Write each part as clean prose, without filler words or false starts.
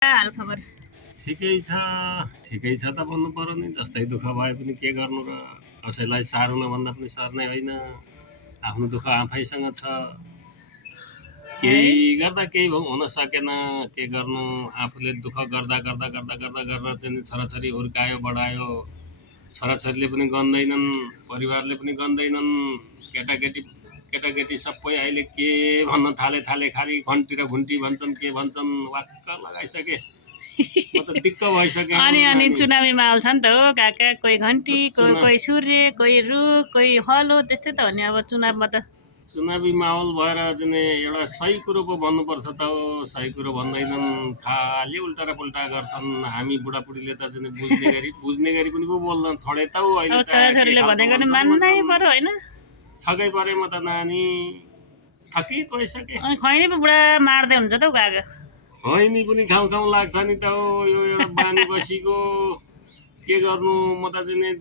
हालखबर ठिकै छ त भन्नु पर्यो नि। जस्तै दुःख भए पनि के गर्नु र, कसैलाई सार्नु नभन्दा पनि सर्ने होइन। आफ्नो दुःख आफैसँग छ। है केही गर्दा केही हुन सकेन, के गर्नु। आफूले दुःख गर्दा गर्दा गर्दा गर्दा गरेर चाहिँ छोराछोरी हुर्कायो बढायो। छोराछोरीले पनि गन्दैनन्, परिवारले पनि गन्दैनन्। केटाकेटी सबै अहिले के भन्न थाले खालि घन्टी र घुन्टी भन्छन्, के भन्छन्, वाक्क लगाइसके। म त दिक्क भइसकेँ अनि नानी। चुनावी माहौल छ नि त हो काका। कोही घन्टी, चुना कोही सूर्य, कोही रुख, कोही हलो, त्यस्तै त हो नि अब चुनावमा त। चुनावी माहौल भएर चाहिँ एउटा सही कुरो पो भन्नुपर्छ त हो। सही कुरो भन्दैनन्, खालि उल्टा र पुल्टा गर्छन्। हामी बुढाबुढीले त चाहिँ बुझ्ने गरी पनि पो बोल्न छोडे त हो। अहिले अब चाहिँ के छोराछोरीले खालको भनेको नि भन्छन् मान्नै भन्छन्। पर्यो होइन। छकै परे म त नानी, थकित भइसके। अनि खैनी पो बुढा मार्दै हुन्छ त हौ काका। खैनी पनि खाउँ लाग्छ नि त हो। यो एउटा बानी बसीको के गर्नु। म त चाहिँ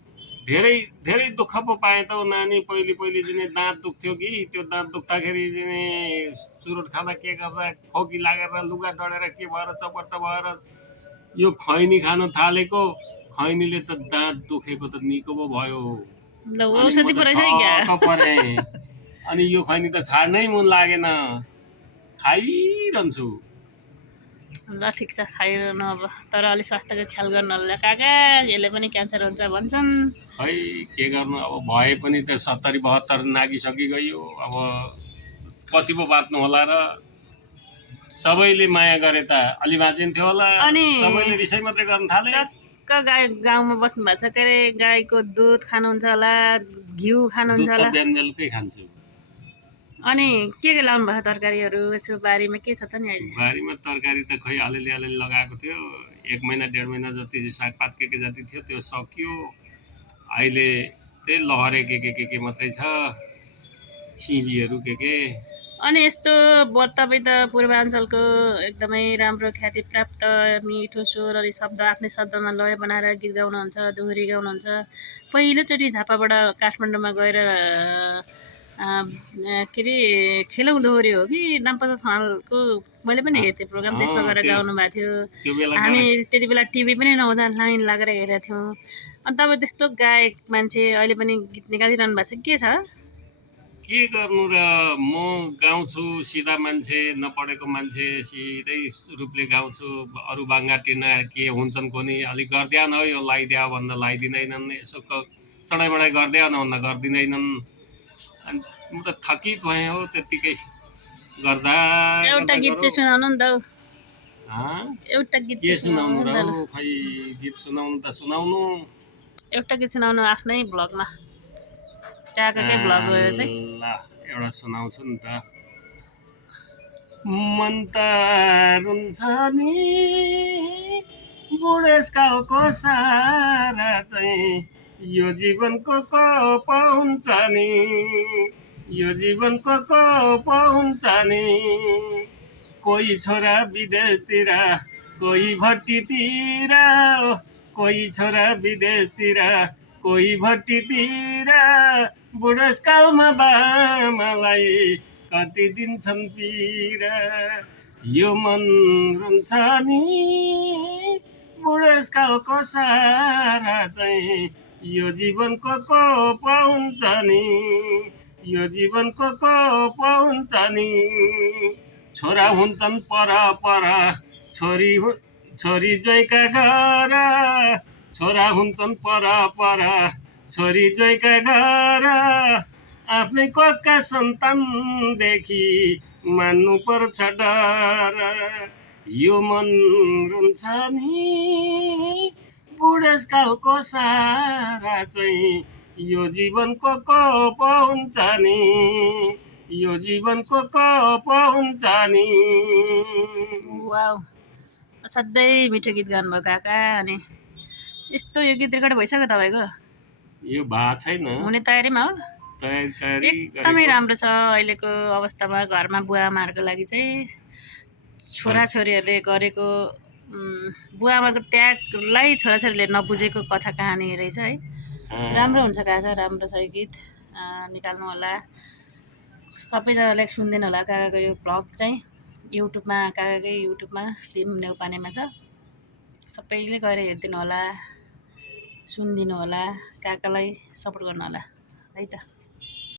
धेरै दुःख पो पाएँ त हो नानी। पहिले चाहिँ दाँत दुख्थ्यो कि, त्यो दाँत दुख्दाखेरि चाहिँ चुरोट खाँदा के गर्दा खोकी लागेर लुगा डढेर के भएर चपट्ट भएर यो खैनी खान थालेको। खैनीले त दाँत दुखेको त निको पो भयो। ल अनि म औषधि त पो रहेछ है क्या। छक्क परेँ। अनि यो खैनी त छाड्नै मन लागेन, खाइरहन्छु। ल ठिक छ, खाइरहनु अब। तर अलि स्वास्थ्यको ख्याल गर्नु होला काका, यसले पनि क्यान्सर हुन्छ भन्छन्। खै के गर्नु अब, भए पनि त 70-72 नागिसकिगयो। अब कति पो बाँच्नु होला र। सबैले माया गरे त अलि बाँचिन्थ्यो होला। अनि सबैले रिसाइ मात्रै गर्न थाले। टक्क गाउँमा बस्नु भएको छ के अरे, गाईको दुध खानुहुन्छ होला, घिउ खानुहुन्छ दुध त होला। बिहान बेलुकै खान्छु। अनि के लाउनु भएको तरकारीहरू यसो बारीमा के छ त नि अहिले? बारीमा तरकारी त खै अलिअलि लगाएको थियो। 1 महिना 1.5 महिना जति सागपात के जति थियो त्यो सकियो। अहिले त्यही लहरे के मात्रै छ, सिमीहरू के। अनि यस्तो तपाईँ त पूर्वाञ्चलको एकदमै राम्रो ख्याति प्राप्त मिठो स्वर अनि शब्द, आफ्नै शब्दमा लय बनाएर गीत गाउनुहुन्छ, दोहोरी गाउनुहुन्छ। पहिलोचोटि झापाबाट काठमाडौँमा गएर के अरे खेलौँ दोहोरी हो कि नाम्पत थवालको, मैले पनि हेर्थेँ प्रोग्राम, त्यसमा गएर गाउनु भएको थियो। त्यो बेला हामी त्यति बेला टिभी पनि नहुँदा लाइन लागेर हेरेका थियौँ। अनि तपाईँ त्यस्तो गायक मान्छे अहिले पनि गीत निकालिरहनु भएको छ, के छ? के गर्नु र। म गाउँछु, सिधा मान्छे, नपढेको मान्छे, सिधै रूपले गाउँछु। अरू बाङ्गा टिना के हुन्छन् कोनी, अलिक गरिदिएन हो यो लगाइदियो भन्दा लगाइदिँदैनन्, यसो चढाइबढाइ गरिदिएन भन्दा गरिदिँदैनन्। अनि म त थकित भएँ हो त्यत्तिकै गर्दा एउटा गीत चाहिँ सुनाउनु नि त हौ। एउटा गीत के चाहिँ सुनाउनु र सुनाउनु हौ। खै गीत सुनाउनु त सुनाउनु। एउटा गीत सुनाउनु आफ्नै भ्लगमा, काकाकै भ्लग हो यो चाहिँ। ल एउटा सुनाउँछु नि त। मन त रुन्छ नि बुढेसकालको सारा चाहिँ, यो जीवनको पाउँछ नि, यो जीवनको पाउँछ नि। कोही छोरा विदेशतिर, कोही भट्टीतिर, कोही छोरा विदेशतिर, कोही भट्टीतिर। बुढेसकालमा बामालाई कति दिन्छन् पीडा। यो मन रुन्छ नि बुढेसकालको सारा चाहिँ, यो जीवनको पाउँछ नि, यो जीवनको पाउँछ नि। छोरा हुन्छन् पर छोरी ज्वाइँका घर, छोरा हुन्छन् पर छोरी ज्वाइँका घर। आफ्नै कोखका सन्तानदेखि मान्नु पर्छ डर। यो मन रुन्छ नि बुढेसकालको सारा चाहिँ, यो जीवनको पाउँछ नि, यो जीवनको पाउँछ नि। वाउ, असाध्यै मिठो गीत गाउनुभयो काका। अनि यस्तो यो गीत रेकर्ड भइसक्यो तपाईँको? यो भएको छैन, हुने तयारीमा हो? तयारी एकदमै राम्रो छ अहिलेको अवस्थामा। घरमा बुवाआमाहरूको लागि चाहिँ छोराछोरीहरूले गरेको बुवाआमाको त्यागलाई छोराछोरीले नबुझेको कथा कहानी रहेछ है। राम्रो हुन्छ काका, राम्रो छ यो गीत। निकाल्नु होला, सबैजनाले सुनिदिनु होला काकाको यो भ्लग चाहिँ। युट्युबमा काकाकै युट्युबमा भीम नेउपानेमा छ, सबैले गएर हेरिदिनु होला, सुनिदिनु होला, काकालाई सपोर्ट गर्नु होला है त।